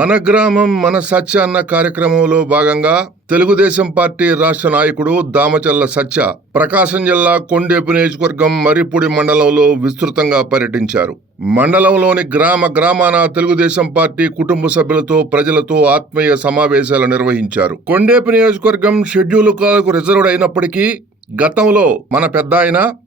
మన గ్రామం మన సత్య అన్న కార్యక్రమంలో భాగంగా తెలుగుదేశం పార్టీ రాష్ట్ర నాయకుడు దామచల్ల సత్య ప్రకాశం జిల్లా కొండేపు నియోజకవర్గం మరిపూడి మండలంలో విస్తృతంగా పర్యటించారు. మండలంలోని గ్రామ గ్రామాన తెలుగుదేశం పార్టీ కుటుంబ సభ్యులతో ప్రజలతో ఆత్మీయ సమావేశాలు నిర్వహించారు. కొండేపు నియోజకవర్గం షెడ్యూల్ కాలకు రిజర్వ్డ్ అయినప్పటికీ గతంలో మన పెద్ద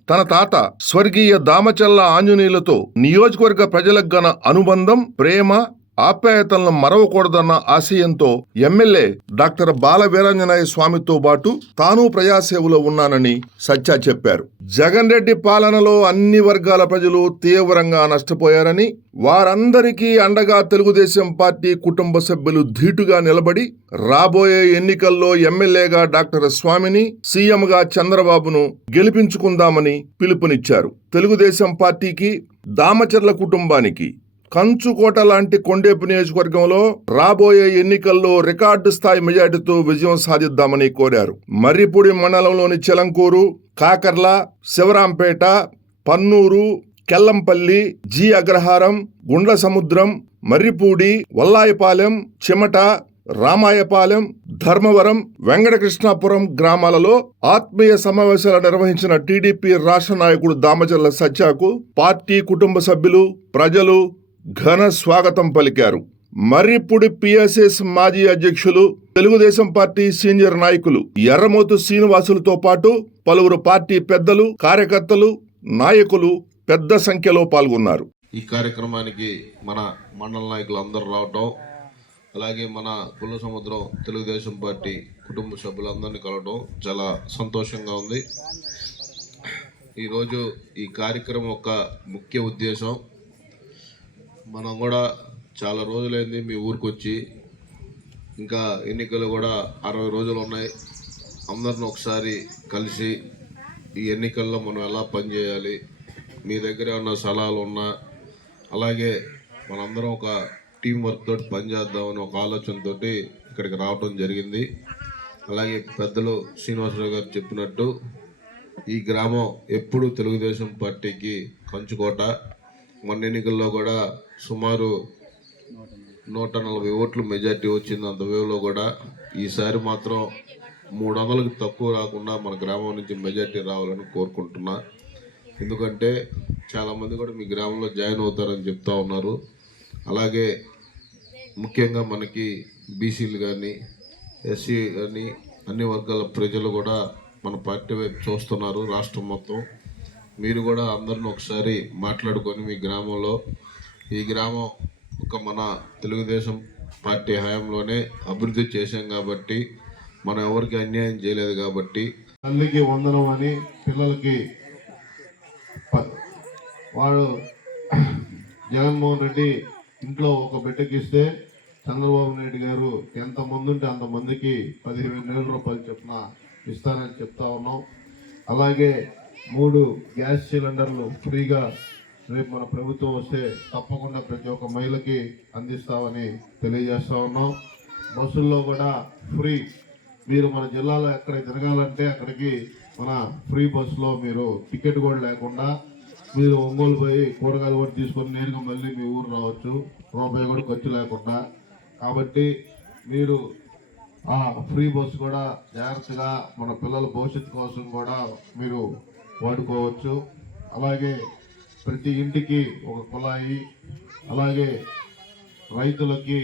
తన తాత స్వర్గీయ దామచల్ల ఆంజనేయులతో నియోజకవర్గ ప్రజలకు గన అనుబంధం ప్రేమ ఆప్యాయతలను మరవకూడదన్న ఆశయంతో ఎమ్మెల్యే డాక్టర్ బాల వీరాంజనేయ స్వామితో పాటు తాను ప్రజాసేవలో ఉన్నానని సత్య చెప్పారు. జగన్ రెడ్డి పాలనలో అన్ని వర్గాల ప్రజలు తీవ్రంగా నష్టపోయారని వారందరికీ అండగా తెలుగుదేశం పార్టీ కుటుంబ సభ్యులు ధీటుగా నిలబడి రాబోయే ఎన్నికల్లో ఎమ్మెల్యేగా డాక్టర్ స్వామిని సీఎంగా చంద్రబాబును గెలిపించుకుందామని పిలుపునిచ్చారు. తెలుగుదేశం పార్టీకి దామచర్ల కుటుంబానికి కంచుకోట లాంటి కొండేపు నియోజకవర్గంలో రాబోయే ఎన్నికల్లో రికార్డు స్థాయి మెజార్టీతో విజయం సాధిద్దామని కోరారు. మర్రిపూడి మండలంలోని చెలంకూరు కాకర్ల శివరాంపేట పన్నూరు కెల్లంపల్లి జి అగ్రహారం గుండ్ల సముద్రం మర్రిపూడి వల్లాయపాలెం చిమట రామాయపాలెం ధర్మవరం వెంకటకృష్ణాపురం గ్రామాలలో ఆత్మీయ సమావేశాలు నిర్వహించిన టీడీపీ రాష్ట్ర నాయకుడు దామచర్ల సత్యాకు పార్టీ కుటుంబ సభ్యులు ప్రజలు ఘన స్వాగతం పలికారు. మర్రిపూడి పిఎస్ఎస్ మాజీ అధ్యక్షులు తెలుగుదేశం పార్టీ సీనియర్ నాయకులు ఎర్రమోతు శ్రీనివాసులతో పాటు పలువురు పార్టీ పెద్దలు కార్యకర్తలు నాయకులు పెద్ద సంఖ్యలో పాల్గొన్నారు. ఈ కార్యక్రమానికి మన మండల నాయకులు అందరూ రావటం అలాగే మన కుల సముద్రం తెలుగుదేశం పార్టీ కుటుంబ సభ్యులందరినీ కలవడం చాలా సంతోషంగా ఉంది. ఈరోజు ఈ కార్యక్రమం యొక్క ముఖ్య ఉద్దేశం మనం కూడా చాలా రోజులైంది మీ ఊరికి వచ్చి ఇంకా ఎన్నికలు కూడా అరవై రోజులు ఉన్నాయి. అందరిని ఒకసారి కలిసి ఈ ఎన్నికల్లో మనం ఎలా పనిచేయాలి మీ దగ్గర ఏమన్నా సలహాలు ఉన్నా అలాగే మనందరం ఒక టీం వర్క్ తోటి పనిచేద్దామని ఒక ఆలోచనతో ఇక్కడికి రావడం జరిగింది. అలాగే పెద్దలు శ్రీనివాసరావు గారు చెప్పినట్టు ఈ గ్రామం ఎప్పుడు తెలుగుదేశం పార్టీకి కంచుకోట. మొన్న ఎన్నికల్లో కూడా సుమారు నూట నలభై ఓట్లు మెజార్టీ వచ్చింది. అంత వేవ్లో కూడా ఈసారి మాత్రం మూడు వందలకు తక్కువ రాకుండా మన గ్రామం నుంచి మెజార్టీ రావాలని కోరుకుంటున్నా. ఎందుకంటే చాలామంది కూడా మీ గ్రామంలో జాయిన్ అవుతారని చెప్తా ఉన్నారు. అలాగే ముఖ్యంగా మనకి బీసీలు కానీ ఎస్సీ కానీ అన్ని వర్గాల ప్రజలు కూడా మన పార్టీ వైపు చూస్తున్నారు రాష్ట్రం మొత్తం. మీరు కూడా అందరిని ఒకసారి మాట్లాడుకొని మీ గ్రామంలో ఈ గ్రామం ఒక మన తెలుగుదేశం పార్టీ హయాంలోనే అభివృద్ధి చేశాం కాబట్టి మనం ఎవరికి అన్యాయం చేయలేదు కాబట్టి తల్లికి వందనం అని పిల్లలకి వాడు జగన్మోహన్ రెడ్డి ఇంట్లో ఒక బిడ్డకి ఇస్తే చంద్రబాబు నాయుడు గారు ఎంతమంది ఉంటే అంత మందికి పదిహేను వేల రూపాయలు చొప్పున ఇస్తానని చెప్తా ఉన్నాం. అలాగే మూడు గ్యాస్ సిలిండర్లు ఫ్రీగా రేపు మన ప్రభుత్వం వస్తే తప్పకుండా ప్రతి ఒక్క మహిళకి అందిస్తామని తెలియజేస్తా ఉన్నాం. బస్సుల్లో కూడా ఫ్రీ. మీరు మన జిల్లాలో ఎక్కడ తిరగాలంటే అక్కడికి మన ఫ్రీ బస్సులో మీరు టికెట్ కూడా లేకుండా మీరు ఒంగోలు పోయి కూరగాయలు కూడా తీసుకొని నేరుగా మళ్ళీ మీ ఊరు రావచ్చు. రూపాయి కూడా ఖర్చు లేకుండా. కాబట్టి మీరు ఆ ఫ్రీ బస్సు కూడా జాగ్రత్తగా మన పిల్లల భవిష్యత్తు కోసం కూడా మీరు వాడుకోవచ్చు. అలాగే ప్రతి ఇంటికి ఒక కుళాయి అలాగే రైతులకి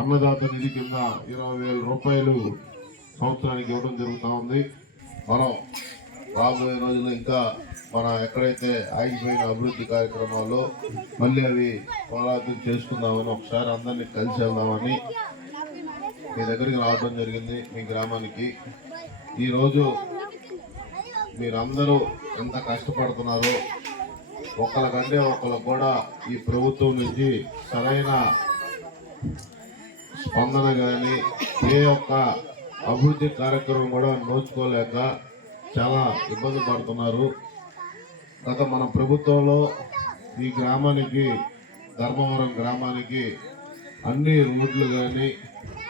అన్నదాత నిధి కింద ఇరవై వేల రూపాయలు సంవత్సరానికి ఇవ్వడం జరుగుతూ ఉంది. మనం రాబోయే రోజుల్లో ఇంకా మన ఎక్కడైతే ఆగిపోయిన అభివృద్ధి కార్యక్రమాల్లో మళ్ళీ అవి పోరాటం చేసుకుందామని ఒకసారి అందరినీ కలిసి వెళ్దామని మీ దగ్గరికి రావడం జరిగింది మీ గ్రామానికి. ఈరోజు మీరందరూ ఎంత కష్టపడుతున్నారో ఒకరికంటే ఒకరు కూడా ఈ ప్రభుత్వం నుంచి సరైన స్పందన కానీ ఏ ఒక్క అభివృద్ధి కార్యక్రమం కూడా నోచుకోలేక చాలా ఇబ్బంది పడుతున్నారు. గత మన ప్రభుత్వంలో ఈ గ్రామానికి ధర్మవరం గ్రామానికి అన్ని రోడ్లు కానీ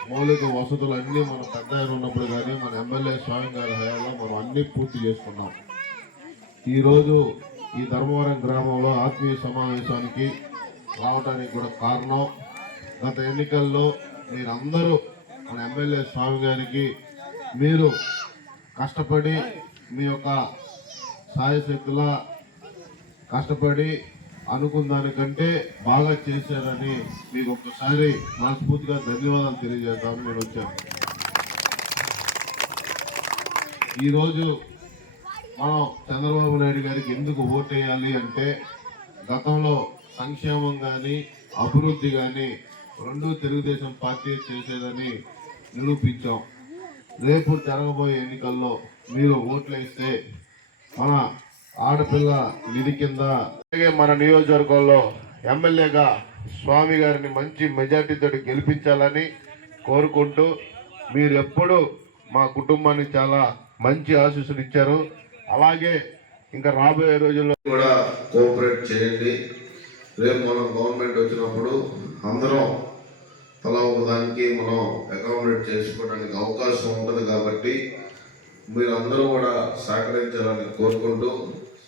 మౌలిక వసతులు అన్నీ మన పెద్ద ఆయన ఉన్నప్పుడు కానీ మన ఎమ్మెల్యే స్వామి గారి హయాంలో మనం అన్నీ పూర్తి చేసుకున్నాం. ఈరోజు ఈ ధర్మవరం గ్రామంలో ఆత్మీయ సమావేశానికి రావడానికి కూడా కారణం గత ఎన్నికల్లో మీరందరూ మన ఎమ్మెల్యే స్వామి గారికి మీరు కష్టపడి మీ యొక్క సాయశక్తుల కష్టపడి అనుకున్న దానికంటే బాగా చేశారని మీకు ఒక్కసారి మనస్ఫూర్తిగా ధన్యవాదాలు తెలియజేద్దామని నేను వచ్చాను. ఈరోజు మనం చంద్రబాబు నాయుడు గారికి ఎందుకు ఓటేయాలి అంటే గతంలో సంక్షేమం కానీ అభివృద్ధి కానీ రెండు తెలుగుదేశం పార్టీ చేసేదని నిరూపించాం. రేపు జరగబోయే ఎన్నికల్లో మీరు ఓట్లేస్తే మన ఆడపిల్ల నిధి కింద అలాగే మన నియోజకవర్గంలో ఎమ్మెల్యేగా స్వామి గారిని మంచి మెజార్టీతో గెలిపించాలని కోరుకుంటూ మీరు ఎప్పుడు మా కుటుంబానికి చాలా మంచి ఆశీస్సులు ఇచ్చారు. అలాగే ఇంకా రాబోయే రోజుల్లో కూడా కోఆపరేట్ చేయండి. రేపు మనం గవర్నమెంట్ వచ్చినప్పుడు అందరం తలా ఒకదానికి మనం అకామిడేట్ చేసుకోవడానికి అవకాశం ఉంటుంది కాబట్టి మీరు అందరూ కూడా సహకరించాలని కోరుకుంటూ